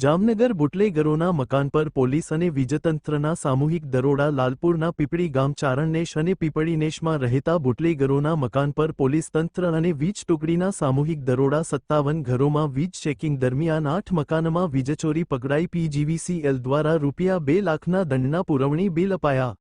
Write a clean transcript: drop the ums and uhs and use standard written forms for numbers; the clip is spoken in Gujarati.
જામનગર બુટલેગરોના મકાન પર પોલીસ અને વીજતંત્રના સામૂહિક દરોડા લાલપુરના પીપળી ગામ ચારણનેશ અને પીપળીનેશમાં રહેતા બુટલેગરોના મકાન પર પોલીસ તંત્ર અને વીજ ટુકડીના સામૂહિક દરોડા 57 ઘરોમાં વીજ ચેકિંગ દરમિયાન 8 મકાનમાં વીજચોરી પકડાઈ પીજીવીસીએલ દ્વારા રૂપિયા 2 લાખના દંડના પુરવણી બિલ અપાયા।